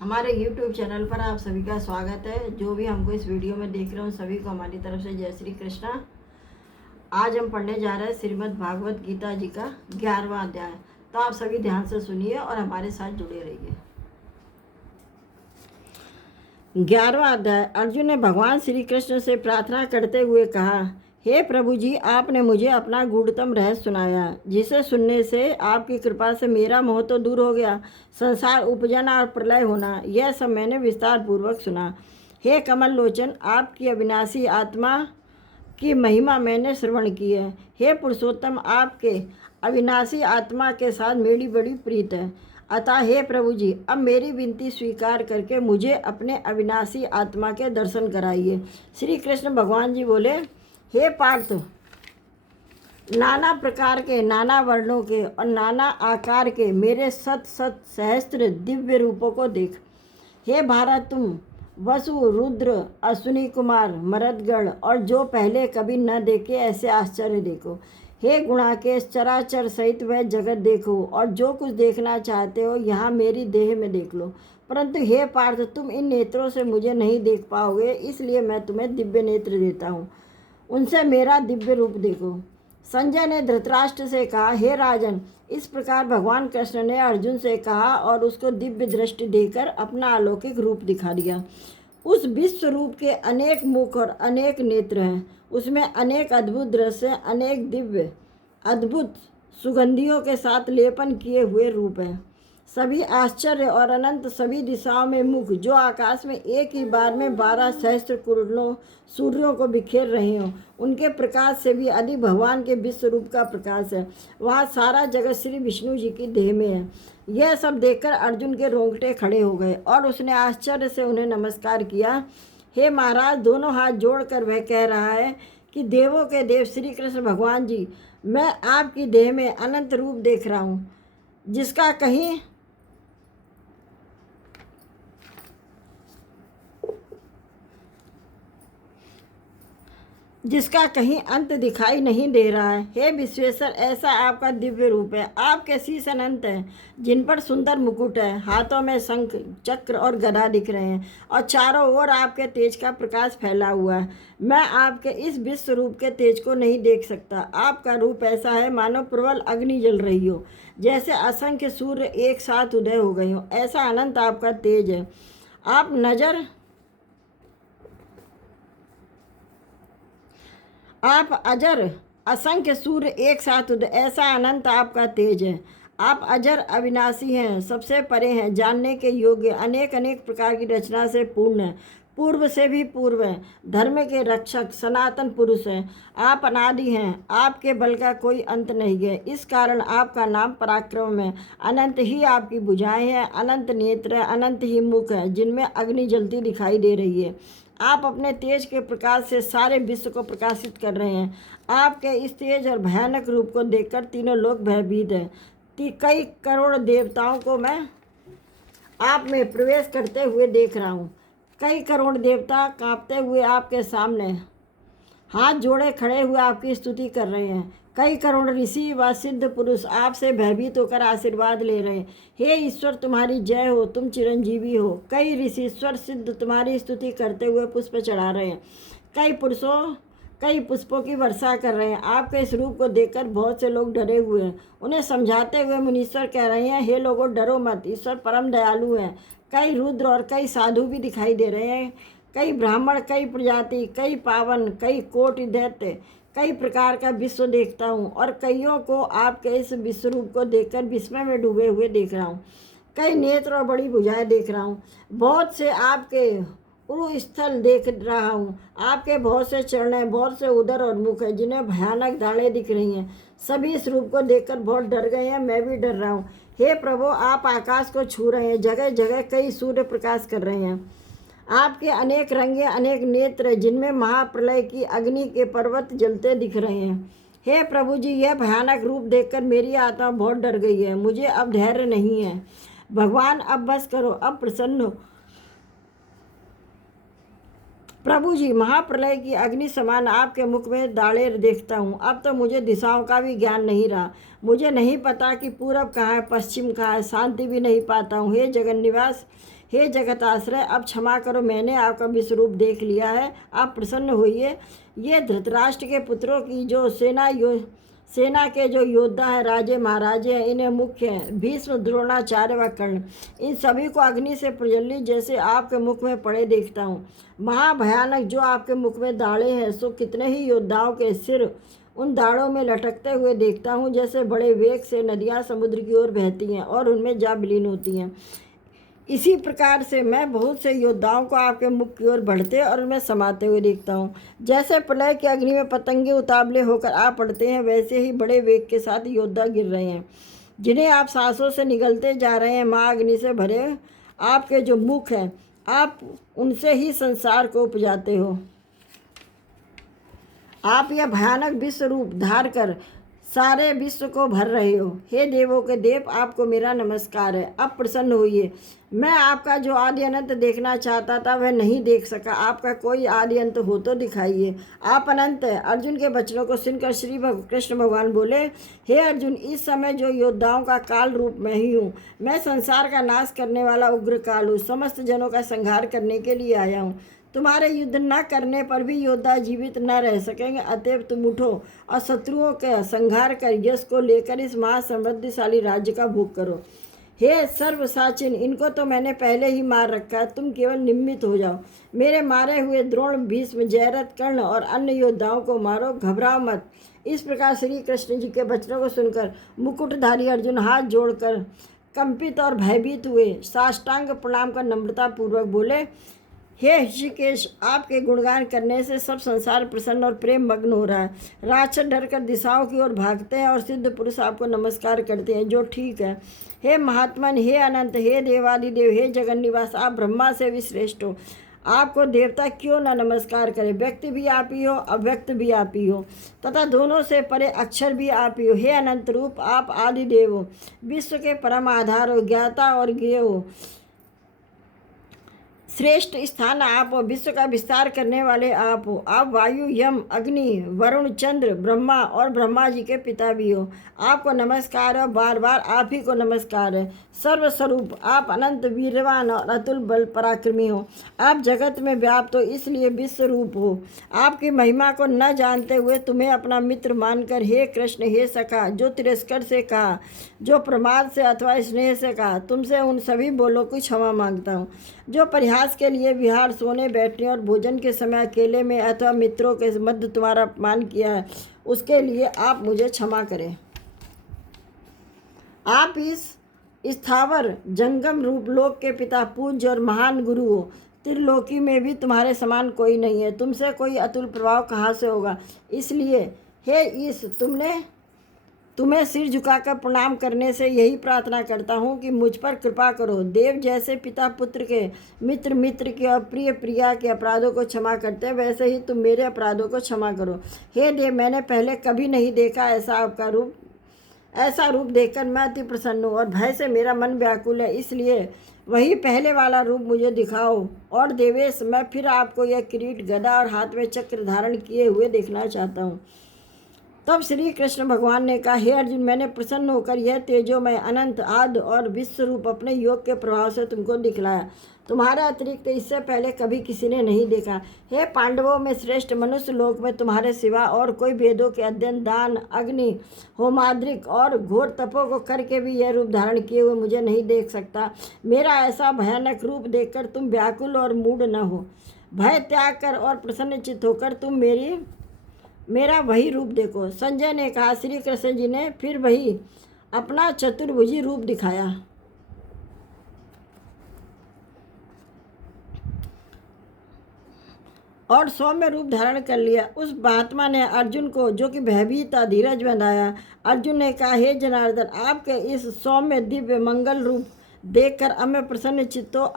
हमारे YouTube channel पर आप सभी का स्वागत है। जो भी हमको इस वीडियो में देख रहे हो सभी को हमारी तरफ से जय श्री कृष्णा। आज हम पढ़ने जा रहे हैं श्रीमद् भागवत गीता जी का 11वां अध्याय। तो आप सभी ध्यान से सुनिए और हमारे साथ जुड़े रहिए। 11वां अध्याय। अर्जुन ने भगवान श्री कृष्ण से प्रार्थना करते हुए कहा, हे प्रभु जी, आपने मुझे अपना गूढ़तम रहस्य सुनाया, जिसे सुनने से आपकी कृपा से मेरा मोह तो दूर हो गया। संसार उपजना और प्रलय होना, यह सब मैंने विस्तार पूर्वक सुना। हे कमल लोचन, आपकी अविनाशी आत्मा की महिमा मैंने श्रवण की है। हे पुरुषोत्तम, आपके अविनाशी आत्मा के साथ मेरी बड़ी प्रीत है। अतः हे प्रभु जी, अब मेरी विनती स्वीकार करके मुझे अपने अविनाशी आत्मा के दर्शन कराइए। श्री कृष्ण भगवान जी बोले, हे पार्थ, नाना प्रकार के, नाना वर्णों के और नाना आकार के मेरे सत सहस्त्र दिव्य रूपों को देख। हे भारत, तुम वसु, रुद्र, अश्विनी कुमार, मरदगढ़ और जो पहले कभी न देखे ऐसे आश्चर्य देखो। हे गुणाकेश, चराचर सहित वह जगत देखो और जो कुछ देखना चाहते हो यहाँ मेरी देह में देख लो। परंतु हे पार्थ, तुम इन नेत्रों से मुझे नहीं देख पाओगे, इसलिए मैं तुम्हें दिव्य नेत्र देता हूँ, उनसे मेरा दिव्य रूप देखो। संजय ने धृतराष्ट्र से कहा, हे राजन, इस प्रकार भगवान कृष्ण ने अर्जुन से कहा और उसको दिव्य दृष्टि देकर अपना अलौकिक रूप दिखा दिया। उस विश्व रूप के अनेक मुख और अनेक नेत्र हैं। उसमें अनेक अद्भुत दृश्य, अनेक दिव्य अद्भुत सुगंधियों के साथ लेपन किए हुए रूप हैं। सभी आश्चर्य और अनंत, सभी दिशाओं में मुख, जो आकाश में एक ही बार में 12 सहस्त्र कुंडलों सूर्यों को बिखेर रहे हों, उनके प्रकाश से भी अधिक भगवान के विश्व रूप का प्रकाश है। वहाँ सारा जगत श्री विष्णु जी की देह में है। यह सब देखकर अर्जुन के रोंगटे खड़े हो गए और उसने आश्चर्य से उन्हें नमस्कार किया। हे महाराज, दोनों हाथ जोड़कर वह कह रहा है कि देवों के देव श्री कृष्ण भगवान जी, मैं आपकी देह में अनंत रूप देख रहा हूँ, जिसका कहीं अंत दिखाई नहीं दे रहा है। हे विश्वेश्वर, ऐसा आपका दिव्य रूप है। आपके शीश अनंत हैं, जिन पर सुंदर मुकुट है। हाथों में शंख, चक्र और गदा दिख रहे हैं और चारों ओर आपके तेज का प्रकाश फैला हुआ है। मैं आपके इस विश्व रूप के तेज को नहीं देख सकता। आपका रूप ऐसा है मानो प्रबल अग्नि जल रही हो, जैसे असंख्य सूर्य एक साथ उदय हो गए हो, ऐसा अनंत आपका तेज है। आप अजर, असंख्य सूर्य एक साथ उदय, ऐसा अनंत आपका तेज है। आप अजर, अविनाशी हैं, सबसे परे हैं, जानने के योग्य, अनेक अनेक प्रकार की रचना से पूर्ण है, पूर्व से भी पूर्व है, धर्म के रक्षक, सनातन पुरुष हैं। आप अनादि हैं, आपके बल का कोई अंत नहीं है, इस कारण आपका नाम पराक्रम है। अनंत ही आपकी भुजाएं हैं, अनंत नेत्र है, अनंत ही मुख है, जिनमें अग्नि जलती दिखाई दे रही है। आप अपने तेज के प्रकाश से सारे विश्व को प्रकाशित कर रहे हैं। आपके इस तेज और भयानक रूप को देखकर तीनों लोग भयभीत हैं। कई करोड़ देवताओं को मैं आप में प्रवेश करते हुए देख रहा हूँ। कई करोड़ देवता कांपते हुए आपके सामने हाथ जोड़े खड़े हुए आपकी स्तुति कर रहे हैं। कई करोड़ ऋषि व सिद्ध पुरुष आपसे भयभीत होकर आशीर्वाद ले रहे हैं। हे ईश्वर, तुम्हारी जय हो, तुम चिरंजीवी हो। कई ऋषिश्वर सिद्ध तुम्हारी स्तुति करते हुए पुष्प चढ़ा रहे हैं। कई पुष्पों की वर्षा कर रहे हैं। आपके इस रूप को देखकर बहुत से लोग डरे हुए हैं। उन्हें समझाते हुए मुनीश्वर कह रहे हैं, हे लोगों, डरो मत, ईश्वर परम दयालु हैं। कई रुद्र और कई साधु भी दिखाई दे रहे हैं। कई ब्राह्मण, कई प्रजाति, कई पावन, कई कोटि दैत्य, कई प्रकार का विश्व देखता हूँ और कईयों को आपके इस विश्व रूप को देखकर विस्मय में डूबे हुए देख रहा हूँ। कई नेत्र और बड़ी भुजाएं देख रहा हूँ। बहुत से आपके उरु स्थल देख रहा हूँ। आपके बहुत से चरणें, बहुत से उदर और मुख है, जिन्हें भयानक दाढ़ें दिख रही हैं। सभी इस रूप को देखकर बहुत डर गए हैं। मैं भी डर रहा हूँ। हे प्रभु, आप आकाश को छू रहे हैं, जगह जगह कई सूर्य प्रकाश कर रहे हैं। आपके अनेक रंगे, अनेक नेत्र, जिनमें महाप्रलय की अग्नि के पर्वत जलते दिख रहे हैं। हे प्रभु जी, यह भयानक रूप देखकर मेरी आत्मा बहुत डर गई है। मुझे अब धैर्य नहीं है। भगवान, अब बस करो, अब प्रसन्न हो। प्रभु जी, महाप्रलय की अग्नि समान आपके मुख में दाड़े देखता हूँ। अब तो मुझे दिशाओं का भी ज्ञान नहीं रहा। मुझे नहीं पता कि पूरब कहाँ है, पश्चिम कहाँ है, शांति भी नहीं पाता हूँ। हे जगन्निवास, हे जगत आश्रय, अब क्षमा करो, मैंने आपका विश्व रूप देख लिया है, आप प्रसन्न होइए। ये धृतराष्ट्र के पुत्रों की जो सेना के जो योद्धा हैं, राजे महाराजे हैं, इन्हें मुख्य हैं भीष्म, द्रोणाचार्य व कर्ण, इन सभी को अग्नि से प्रज्वलित जैसे आपके मुख में पड़े देखता हूँ। महाभयानक जो आपके मुख में दाढ़े हैं, सो कितने ही योद्धाओं के सिर उन दाढ़ों में लटकते हुए देखता हूँ, जैसे बड़े वेग से नदियाँ समुद्र की ओर बहती हैं और उनमें जा विलीन होती हैं। इसी प्रकार से मैं बहुत से योद्धाओं को आपके मुख की ओर बढ़ते और उनमें समाते हुए देखता हूँ। जैसे प्रलय की अग्नि में पतंगे उतावले होकर आ पड़ते हैं, वैसे ही बड़े वेग के साथ योद्धा गिर रहे हैं, जिन्हें आप सांसों से निगलते जा रहे हैं। माँ अग्नि से भरे आपके जो मुख हैं, आप उनसे ही संसार को उपजाते हो। आप यह भयानक विश्व रूप धार कर सारे विश्व को भर रहे हो। हे देवों के देव, आपको मेरा नमस्कार है। अब प्रसन्न होइए। मैं आपका जो आदि अनंत देखना चाहता था वह नहीं देख सका। आपका कोई आदि अंत हो तो दिखाइए। आप अनंत है। अर्जुन के वचनों को सुनकर श्री कृष्ण भगवान बोले, हे अर्जुन, इस समय जो योद्धाओं का काल रूप मैं ही हूँ। मैं संसार का नाश करने वाला उग्र काल हूँ। समस्त जनों का संहार करने के लिए आया हूँ। तुम्हारे युद्ध न करने पर भी योद्धा जीवित न रह सकेंगे, अतएव तुम उठो और शत्रुओं का संहार कर यश को लेकर इस महासमृद्धिशाली राज्य का भोग करो। हे सर्वसाचिन, इनको तो मैंने पहले ही मार रखा है, तुम केवल निमित्त हो जाओ। मेरे मारे हुए द्रोण, भीष्म, जयरथ, कर्ण और अन्य योद्धाओं को मारो, घबराओ मत। इस प्रकार श्री कृष्ण जी के वचनों को सुनकर मुकुटधारी अर्जुन हाथ जोड़कर कंपित और भयभीत हुए, साष्टांग प्रणाम कर नम्रता पूर्वक बोले, हे ऋषिकेश, आपके गुणगान करने से सब संसार प्रसन्न और प्रेम मग्न हो रहा है। राक्षस डरकर दिशाओं की ओर भागते हैं और सिद्ध पुरुष आपको नमस्कार करते हैं, जो ठीक है। हे महात्मन, हे अनंत, हे देवादिदेव, हे जगन निवास, आप ब्रह्मा से भी श्रेष्ठ हो। आपको देवता क्यों न नमस्कार करे। व्यक्त भी आप ही हो, अव्यक्त भी आप ही हो, तथा दोनों से परे अक्षर भी आप ही हो। हे अनंत रूप, आप आदिदेव हो, विश्व के परम आधार हो, ज्ञाता और ज्ञेय हो, श्रेष्ठ स्थान आप हो, विश्व का विस्तार करने वाले आप हो। आप वायु, यम, अग्नि, वरुण, चंद्र, ब्रह्मा और ब्रह्मा जी के पिता भी हो। आपको नमस्कार है, बार बार आप ही को नमस्कार है। सर्वस्वरूप आप अनंत वीरवान और अतुल बल पराक्रमी हो। आप जगत में व्याप्त हो, इसलिए विश्व रूप हो। आपकी महिमा को न जानते हुए तुम्हें अपना मित्र मानकर, हे कृष्ण, हे सखा, जो तिरस्कार से कहा, जो प्रमाद से अथवा स्नेह से कहा, तुमसे उन सभी बोलों की क्षमा मांगता हूँ। जो परिहास के लिए विहार, सोने, बैठने और भोजन के समय अकेले में अथवा मित्रों के मध्य तुम्हारा अपमान किया है, उसके लिए आप मुझे क्षमा करें। आप इस स्थावर जंगम रूप लोक के पिता, पूज्य और महान गुरु हो। त्रिलोकी में भी तुम्हारे समान कोई नहीं है। तुमसे कोई अतुल प्रभाव कहाँ से होगा। इसलिए हे ईश, तुम्हें सिर झुकाकर प्रणाम करने से यही प्रार्थना करता हूँ कि मुझ पर कृपा करो। देव जैसे पिता पुत्र के, मित्र मित्र के और प्रिय प्रिया के अपराधों को क्षमा करते हैं, वैसे ही तुम मेरे अपराधों को क्षमा करो। हे देव, मैंने पहले कभी नहीं देखा ऐसा आपका रूप। ऐसा रूप देखकर मैं अति प्रसन्न हूँ और भय से मेरा मन व्याकुल है, इसलिए वही पहले वाला रूप मुझे दिखाओ। और देवेश, मैं फिर आपको यह किरीट, गदा और हाथ में चक्र धारण किए हुए देखना चाहता हूँ। तब श्री कृष्ण भगवान ने कहा, हे अर्जुन, मैंने प्रसन्न होकर यह तेजोमय, अनंत, आदि और विश्व रूप अपने योग के प्रभाव से तुमको दिखलाया। तुम्हारे अतिरिक्त इससे पहले कभी किसी ने नहीं देखा। हे पांडवों में श्रेष्ठ, मनुष्य लोक में तुम्हारे सिवा और कोई वेदों के अध्ययन, दान, अग्नि, होमाद्रिक और घोर तपों को करके भी यह रूप धारण किए हुए मुझे नहीं देख सकता। मेरा ऐसा भयानक रूप देखकर तुम व्याकुल और मूढ़ न हो। भय त्याग कर और प्रसन्नचित्त होकर तुम मेरा वही रूप देखो। संजय ने कहा, श्री कृष्ण जी ने फिर वही अपना चतुर्भुजी रूप दिखाया और सौम्य रूप धारण कर लिया। उस महात्मा ने अर्जुन को, जो कि भयभीत था, धीरज बनाया। अर्जुन ने कहा, हे जनार्दन, आपके इस सौम्य दिव्य मंगल रूप देखकर हमें प्रसन्न चित्तो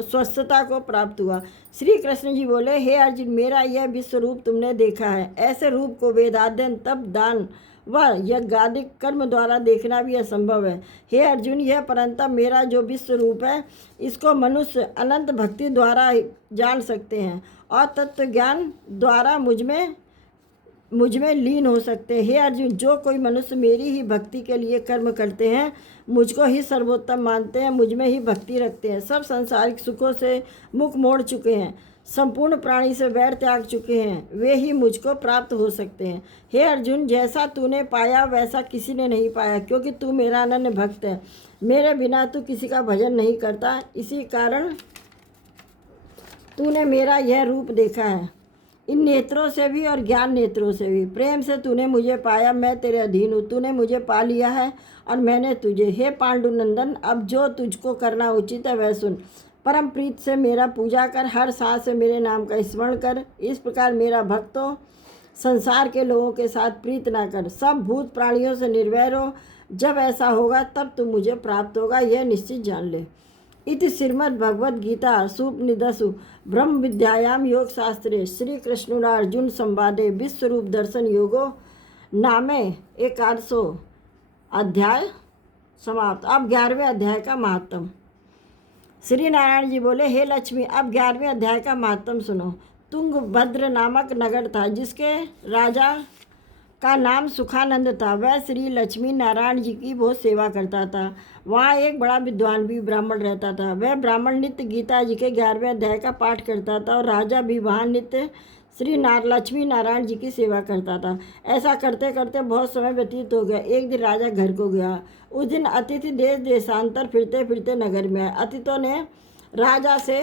स्वस्थता को प्राप्त हुआ। श्री कृष्ण जी बोले, हे अर्जुन, मेरा यह विश्व रूप तुमने देखा है। ऐसे रूप को वेदाध्ययन, तप, दान व यज्ञादिक कर्म द्वारा देखना भी असंभव है। हे अर्जुन, यह परंतप मेरा जो विश्व रूप है, इसको मनुष्य अनंत भक्ति द्वारा जान सकते हैं और तत्व ज्ञान द्वारा मुझ में मुझ में लीन हो सकते हैं। हे अर्जुन, जो कोई मनुष्य मेरी ही भक्ति के लिए कर्म करते हैं, मुझको ही सर्वोत्तम मानते हैं, मुझ में ही भक्ति रखते हैं, सब सांसारिक सुखों से मुख मोड़ चुके हैं, संपूर्ण प्राणी से वैर त्याग चुके हैं, वे ही मुझको प्राप्त हो सकते हैं। हे अर्जुन, जैसा तूने पाया वैसा किसी ने नहीं पाया, क्योंकि तू मेरा अनन्य भक्त है। मेरे बिना तू किसी का भजन नहीं करता, इसी कारण तूने मेरा यह रूप देखा है। इन नेत्रों से भी और ज्ञान नेत्रों से भी प्रेम से तूने मुझे पाया, मैं तेरे अधीन हूँ, तूने मुझे पा लिया है और मैंने तुझे। हे पांडुनंदन, अब जो तुझको करना उचित है वह सुन। परम प्रीत से मेरा पूजा कर, हर सांस से मेरे नाम का स्मरण कर। इस प्रकार मेरा भक्त हो, संसार के लोगों के साथ प्रीत ना कर, सब भूत प्राणियों से निर्वैर हो। जब ऐसा होगा तब तुम मुझे प्राप्त होगा, यह निश्चित जान ले। इति श्रीमद्भगवद्गीता सूपनिषत्सु ब्रह्म विद्यायां योग शास्त्रे श्री कृष्णुना अर्जुन संवादे विश्वरूप दर्शन योगो नामे 11 अध्याय समाप्त। अब 11वें अध्याय का महात्म। श्री नारायण जी बोले, हे लक्ष्मी, अब 11वें अध्याय का महात्म सुनो। तुंगभद्र नामक नगर था, जिसके राजा का नाम सुखानंद था। वह श्री लक्ष्मी नारायण जी की बहुत सेवा करता था। वहाँ एक बड़ा विद्वान भी ब्राह्मण रहता था। वह ब्राह्मण नित्य गीता जी के 11वें अध्याय का पाठ करता था और राजा भी वहाँ नित्य श्री लक्ष्मी नारायण जी की सेवा करता था। ऐसा करते करते बहुत समय व्यतीत हो गया। एक दिन राजा घर को गया। उस दिन अतिथि देश देशांतर फिरते फिरते नगर में आए। अतिथियों ने राजा से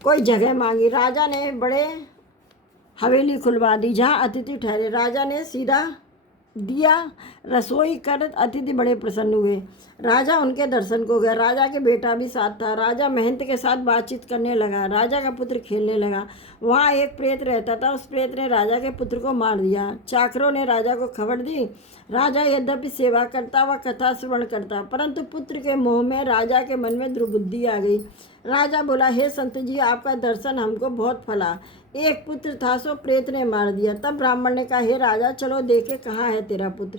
कोई जगह मांगी। राजा ने बड़े हवेली खुलवा दी जहाँ अतिथि ठहरे। राजा ने सीधा दिया रसोई कर अतिथि बड़े प्रसन्न हुए। राजा उनके दर्शन को गया। राजा के बेटा भी साथ था। राजा महंत के साथ बातचीत करने लगा। राजा का पुत्र खेलने लगा। वहाँ एक प्रेत रहता था। उस प्रेत ने राजा के पुत्र को मार दिया। चाकरों ने राजा को खबर दी। राजा यद्यपि सेवा करता व कथा श्रवण करता, परंतु पुत्र के मोह में राजा के मन में दुर्बुद्धि आ गई। राजा बोला, हे संत जी, आपका दर्शन हमको बहुत फला। एक पुत्र था, सो प्रेत ने मार दिया। तब ब्राह्मण ने कहा, हे राजा, चलो देखे कहाँ है तेरा पुत्र।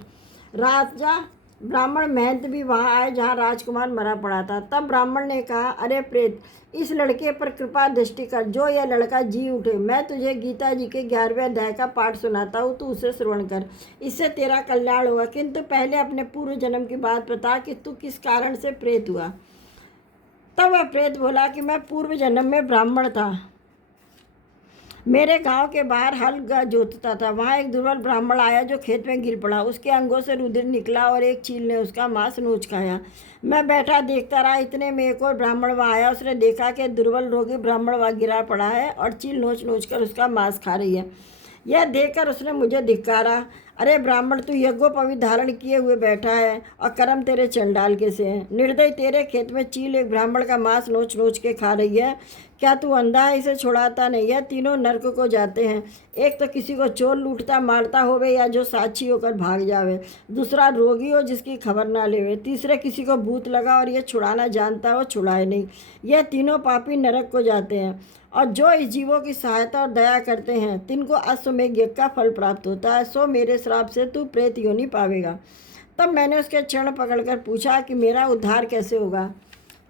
राजा ब्राह्मण महंत भी वहाँ आए जहाँ राजकुमार मरा पड़ा था। तब ब्राह्मण ने कहा, अरे प्रेत, इस लड़के पर कृपा दृष्टि कर, जो यह लड़का जी उठे। मैं तुझे गीता जी के 11वें अध्याय का पाठ सुनाता हूँ, तू उसे श्रवण कर, इससे तेरा कल्याण होगा। किंतु पहले अपने पूर्व जन्म की बात बता कि तू किस कारण से प्रेत हुआ। तब वह प्रेत बोला कि मैं पूर्व जन्म में ब्राह्मण था। मेरे गांव के बाहर हल जोतता था। वहाँ एक दुर्बल ब्राह्मण आया जो खेत में गिर पड़ा। उसके अंगों से रुधिर निकला और एक चील ने उसका मांस नोच खाया। मैं बैठा देखता रहा। इतने में एक और ब्राह्मण वहाँ आया। उसने देखा कि दुर्बल रोगी ब्राह्मण वहाँ गिरा पड़ा है और चील नोच नोच कर उसका मांस खा रही है। यह देखकर उसने मुझे धिक्कारा। अरे ब्राह्मण, तू यज्ञोपवीत धारण किए हुए बैठा है और कर्म तेरे चंडाल के से हैं। निर्दय, तेरे खेत में चील एक ब्राह्मण का मांस नोच नोच के खा रही है। क्या तू अंधा है, इसे छुड़ाता नहीं? यह तीनों नरक को जाते हैं। एक तो किसी को चोर लूटता मारता होवे या जो साक्षी होकर भाग जावे। दूसरा रोगी हो जिसकी खबर ना लेवे। तीसरे किसी को भूत लगा और यह छुड़ाना जानता हो, छुड़ाए नहीं। यह तीनों पापी नरक को जाते हैं। और जो इस जीवों की सहायता और दया करते हैं, तिनको अश्वमेध यज्ञ का फल प्राप्त होता है। सो मेरे श्राप से तू प्रेत योनि पावेगा। तब मैंने उसके चरण पकड़कर पूछा कि मेरा उद्धार कैसे होगा।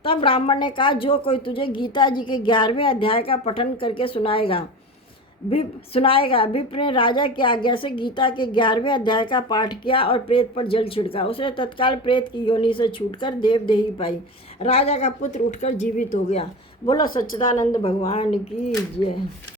तब ब्राह्मण ने कहा, जो कोई तुझे गीता जी के 11वें अध्याय का पठन करके सुनाएगा। विप्र ने राजा की आज्ञा से गीता के 11वें अध्याय का पाठ किया और प्रेत पर जल छिड़का। उसने तत्काल प्रेत की योनि से छूटकर देवदेही पाई। राजा का पुत्र उठकर जीवित हो गया। बोलो सच्चिदानंद भगवान की जय।